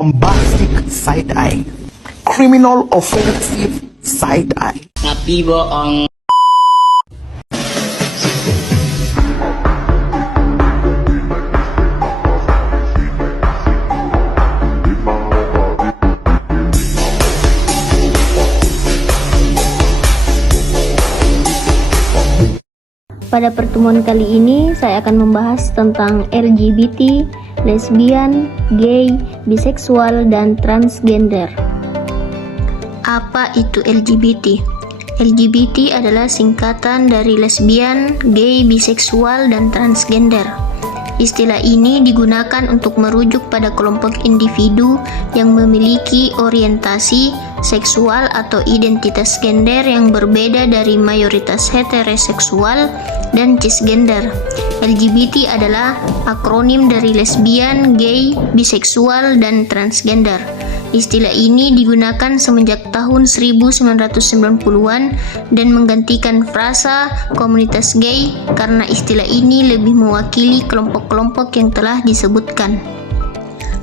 bombastic side eye, criminal offensive side eye. Tapi bohong. Pada pertemuan kali ini, saya akan membahas tentang LGBT, lesbian, gay, biseksual, dan transgender. Apa itu LGBT? LGBT adalah singkatan dari lesbian, gay, biseksual, dan transgender. Istilah ini digunakan untuk merujuk pada kelompok individu yang memiliki orientasi seksual atau identitas gender yang berbeda dari mayoritas heteroseksual dan cisgender. LGBT adalah akronim dari lesbian, gay, biseksual, dan transgender. Istilah ini digunakan semenjak tahun 1990-an dan menggantikan frasa komunitas gay karena istilah ini lebih mewakili kelompok-kelompok yang telah disebutkan.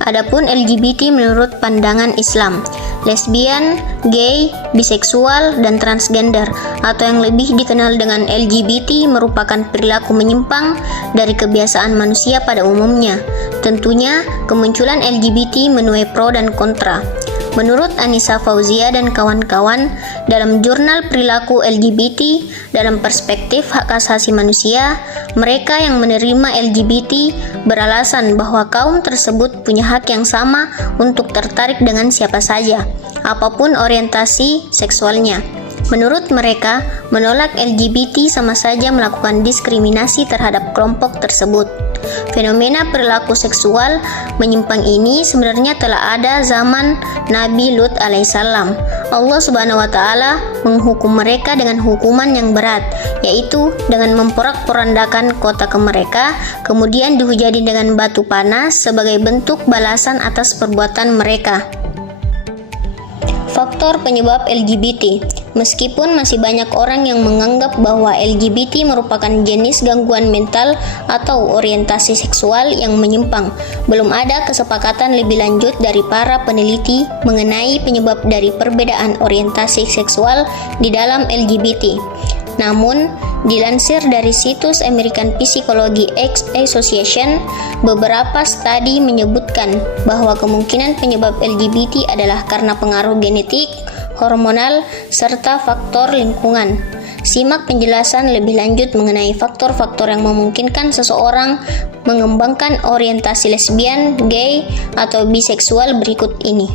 Adapun LGBT menurut pandangan Islam, lesbian, gay, biseksual, dan transgender atau yang lebih dikenal dengan LGBT merupakan perilaku menyimpang dari kebiasaan manusia pada umumnya. Tentunya, kemunculan LGBT menuai pro dan kontra. Menurut Anissa Fauzia dan kawan-kawan, dalam jurnal perilaku LGBT, dalam perspektif hak asasi manusia, mereka yang menerima LGBT beralasan bahwa kaum tersebut punya hak yang sama untuk tertarik dengan siapa saja, apapun orientasi seksualnya. Menurut mereka, menolak LGBT sama saja melakukan diskriminasi terhadap kelompok tersebut. Fenomena perilaku seksual menyimpang ini sebenarnya telah ada zaman Nabi Lut alaihissalam. Allah Subhanahu wa taala menghukum mereka dengan hukuman yang berat, yaitu dengan memporak-porandakan kota mereka, kemudian dihujani dengan batu panas sebagai bentuk balasan atas perbuatan mereka. Faktor penyebab LGBT. Meskipun masih banyak orang yang menganggap bahwa LGBT merupakan jenis gangguan mental atau orientasi seksual yang menyimpang, belum ada kesepakatan lebih lanjut dari para peneliti mengenai penyebab dari perbedaan orientasi seksual di dalam LGBT. Namun, dilansir dari situs American Psychology Association, beberapa studi menyebutkan bahwa kemungkinan penyebab LGBT adalah karena pengaruh genetik, hormonal, serta faktor lingkungan. Simak penjelasan lebih lanjut mengenai faktor-faktor yang memungkinkan seseorang mengembangkan orientasi lesbian, gay, atau biseksual berikut ini.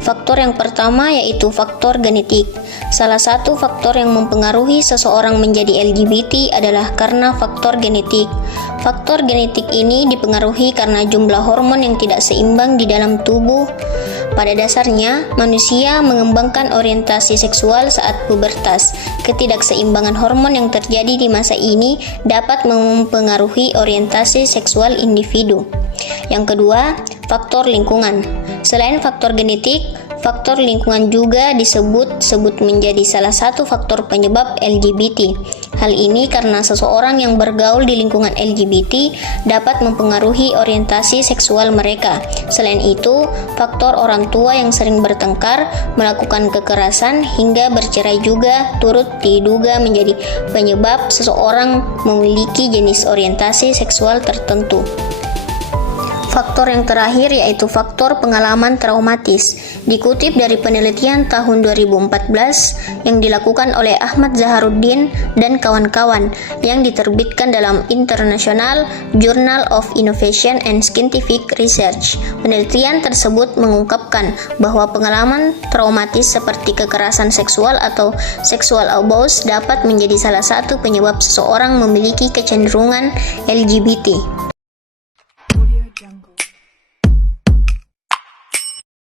Faktor yang pertama yaitu faktor genetik. Salah satu faktor yang mempengaruhi seseorang menjadi LGBT adalah karena faktor genetik. Faktor genetik ini dipengaruhi karena jumlah hormon yang tidak seimbang di dalam tubuh. Pada dasarnya, manusia mengembangkan orientasi seksual saat pubertas. Ketidakseimbangan hormon yang terjadi di masa ini dapat mempengaruhi orientasi seksual individu. Yang kedua, faktor lingkungan. Selain faktor genetik, faktor lingkungan juga disebut menjadi salah satu faktor penyebab LGBT. Hal ini karena seseorang yang bergaul di lingkungan LGBT dapat mempengaruhi orientasi seksual mereka. Selain itu, faktor orang tua yang sering bertengkar, melakukan kekerasan, hingga bercerai juga turut diduga menjadi penyebab seseorang memiliki jenis orientasi seksual tertentu. Faktor yang terakhir yaitu faktor pengalaman traumatis. Dikutip dari penelitian tahun 2014 yang dilakukan oleh Ahmad Zaharuddin dan kawan-kawan yang diterbitkan dalam International Journal of Innovation and Scientific Research. Penelitian tersebut mengungkapkan bahwa pengalaman traumatis seperti kekerasan seksual atau sexual abuse dapat menjadi salah satu penyebab seseorang memiliki kecenderungan LGBT.